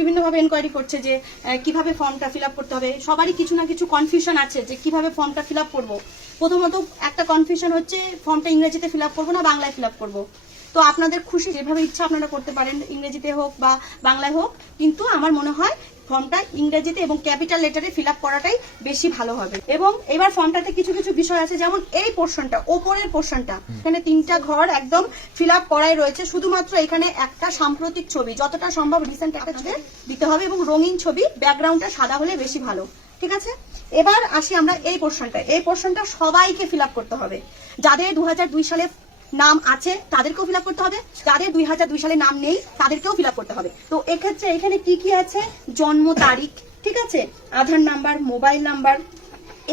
বিভিন্নভাবে এনকোয়ারি করছে যে কিভাবে ফর্মটা ফিল আপ করতে হবে। সবারই কিছু না কিছু কনফিউশন আছে যে কিভাবে ফর্মটা ফিল আপ করবো। প্রথমত একটা কনফিউশন হচ্ছে ফর্মটা ইংরেজিতে ফিল আপ করবো না বাংলায় ফিল আপ করবো। তো আপনাদের খুশি, যেভাবে ইচ্ছা আপনারা করতে পারেন, ইংরেজিতে হোক বা বাংলায় হোক, কিন্তু আমার মনে হয় ফর্মটা ইংরেজিতে এবং ক্যাপিটাল লেটারে ফিল আপ করাটাই বেশি ভালো হবে। এবং এবার ফর্মটাতে কিছু কিছু বিষয় আছে, যেমন এই পোর্শনটা, ওপরের পোর্শনটা, এখানে 3টা ঘর একদম ফিল আপ করাই রয়েছে। শুধুমাত্র এখানে একটা সাম্প্রতিক ছবি, যতটা সম্ভব রিসেন্ট একটা ছবি দিতে হবে এবং রঙিন ছবি, ব্যাকগ্রাউন্ডটা সাদা হলে বেশি ভালো। ঠিক আছে, এবার আসি আমরা এই পোর্শনটা। এই পোর্শনটা সবাইকে ফিল আপ করতে হবে। যাদের 2002 সালে নাম আছে তাদেরকেও ফিল আপ করতে হবে, যাদের 2002 সালে নাম নেই তাদেরকেও ফিল আপ করতে হবে। তো এক্ষেত্রে এখানে কি কি আছে, জন্ম তারিখ, ঠিক আছে, আধার নাম্বার, মোবাইল নাম্বার,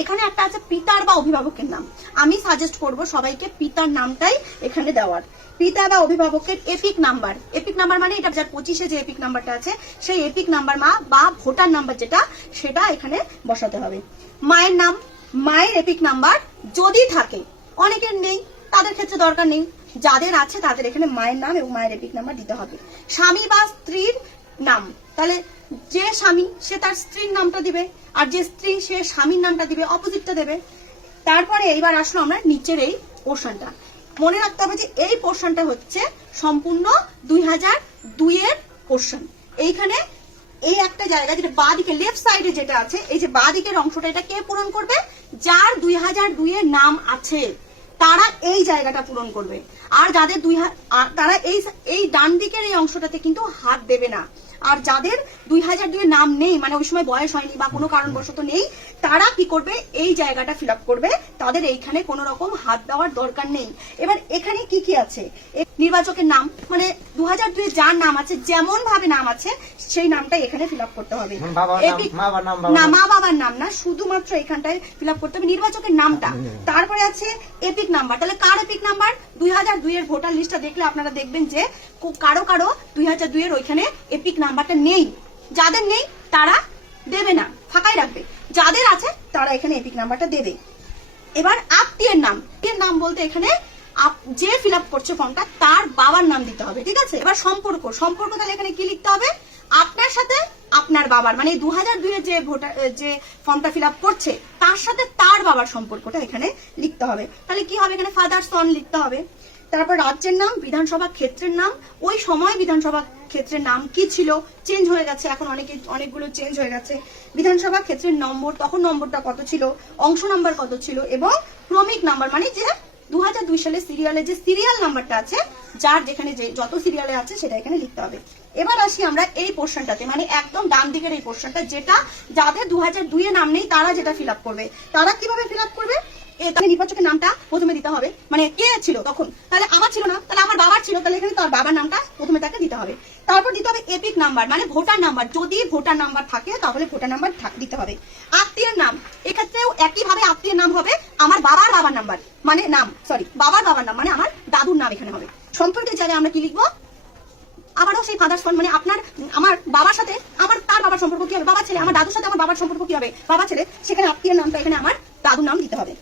এখানে একটা আছে পিতার বা অভিভাবকের নাম। আমি সাজেস্ট করব সবাইকে পিতার নামটাই এখানে দেওয়ার। পিতা বা অভিভাবকের এপিক নাম্বার, এপিক নাম্বার মানে এটা 2025-এ যে এপিক নাম্বারটা আছে সেই এপিক নাম্বার বা ভোটার নাম্বার যেটা, সেটা এখানে বসাতে হবে। মায়ের নাম, মায়ের এপিক নাম্বার যদি থাকে, অনেকের নেই তাদের ক্ষেত্রে দরকার নেই, যাদের আছে তাদের এখানে মায়ের নাম এবং মায়ের এপিক নাম্বার দিতে হবে। স্বামী বা স্ত্রীর নাম, তাহলে যে স্বামী সে তার স্ত্রীর নামটা দিবে, আর যে স্ত্রী সে স্বামীর নামটা দিবে, অপোজিটটা দেবে। তারপরে এইবার আসলো আমরা নিচের এই পোর্শনটা। মনে রাখতে হবে যে এই পোর্শনটা হচ্ছে সম্পূর্ণ 2002-এর পোর্শন। এইখানে এই একটা জায়গা যেটা বাঁ দিকে লেফট সাইডে যেটা আছে, এই যে বাঁ দিকের অংশটা, এটা কে পূরণ করবে, যার 2002-এর নাম আছে তারা এই জায়গাটা পূরণ করবে। আর যাদের তারা এই ডান দিকের এই অংশটাতে কিন্তু হাত দেবে না। আর যাদের 2002-এর নাম নেই, মানে ওই সময় বয়স হয়নি বা কোনো কারণবশত নেই, তারা কি করবে, এই জায়গাটা ফিল আপ করবে। তাদের এইখানে কোনো রকম হাত দেওয়ার দরকার নেই। এবার এখানে কি কি আছে, নির্বাচকের নাম, মানে 2002-এ যার নাম আছে, যেমন ভাবে নাম আছে সেই নামটাই এখানে ফিল আপ করতে হবে। না, মা বাবার নাম না, শুধুমাত্র এখানটায় ফিল আপ করতে হবে নির্বাচকের নামটা। তারপরে আছে এপিক নাম্বার। তাহলে কার এপিক নাম্বার, 2002-এর ভোটার লিস্টটা দেখলে আপনারা দেখবেন যে কারো 2002-এর ওইখানে এপিক নাম্বারটা নেই। যাদের নেই তারা দেবে না, ফাঁকাই রাখবে। যাদের আছে তারা এখানে এপিক নাম্বারটা দেবে। এবার আত্মীয়ের নাম, এর নাম বলতে এখানে যে ফিল আপ করছে ফর্মটা তার বাবার নাম দিতে হবে। ঠিক আছে, এবার সম্পর্ক, তাহলে এখানে কি লিখতে হবে, আপনার সাথে আপনার বাবার, মানে 2002-এর যে ফর্মটা ফিল আপ করছে তার সাথে তার বাবার সম্পর্কটা এখানে লিখতে হবে। তাহলে কি হবে, এখানে ফাদার সন লিখতে হবে। তারপর রাজ্যের নাম, বিধানসভা ক্ষেত্রের নাম, ওই সময় বিধানসভা ক্ষেত্রের নাম কি ছিল, চেঞ্জ হয়ে গেছে, এখন অনেকগুলো চেঞ্জ হয়ে গেছে। বিধানসভা ক্ষেত্রের নম্বর, তখন নম্বরটা কত ছিল, অংশ নাম্বার কত ছিল, এবং ক্রমিক নাম্বার মানে যে 2002 সালে সিরিয়ালে যে সিরিয়াল নাম্বারটা আছে, যার যেখানে যে যত সিরিয়ালে আছে সেটা এখানে লিখতে হবে। এবার আসি আমরা এই পোর্শনটাতে, মানে একদম ডান দিকের এই পোর্শনটা, যেটা যাদের 2002-এ নাম নেই তারা যেটা ফিল আপ করবে। তারা কিভাবে ফিল আপ করবে, তাহলে নির্বাচকের নামটা প্রথমে দিতে হবে, মানে কে ছিল তখন, তাহলে আমার ছিল না, তাহলে আমার বাবার ছিল, তাহলে এখানে তার বাবার নামটা প্রথমে তাকে দিতে হবে। তারপর দিতে হবে এপিক নাম্বার, মানে ভোটার নাম্বার, যদি ভোটার নাম্বার থাকে তাহলে ভোটার নাম্বার দিতে হবে। আত্মীয়ের নাম, এক্ষেত্রেও একইভাবে আত্মীয়ের নাম হবে আমার বাবার নাম্বার, মানে বাবার নাম মানে আমার দাদুর নাম এখানে হবে। সম্পর্কের জায়গায় আমরা কি লিখবো, আবারও সেই ফাদার সন, মানে আমার বাবার সাথে তার বাবার সম্পর্ক কি হবে, বাবা ছেলে, আমার দাদুর সাথে আমার বাবার সম্পর্ক কি হবে, বাবা ছেলে, সেখানে আত্মীয়ের নামটা এখানে আমার দাদুর নাম দিতে হবে।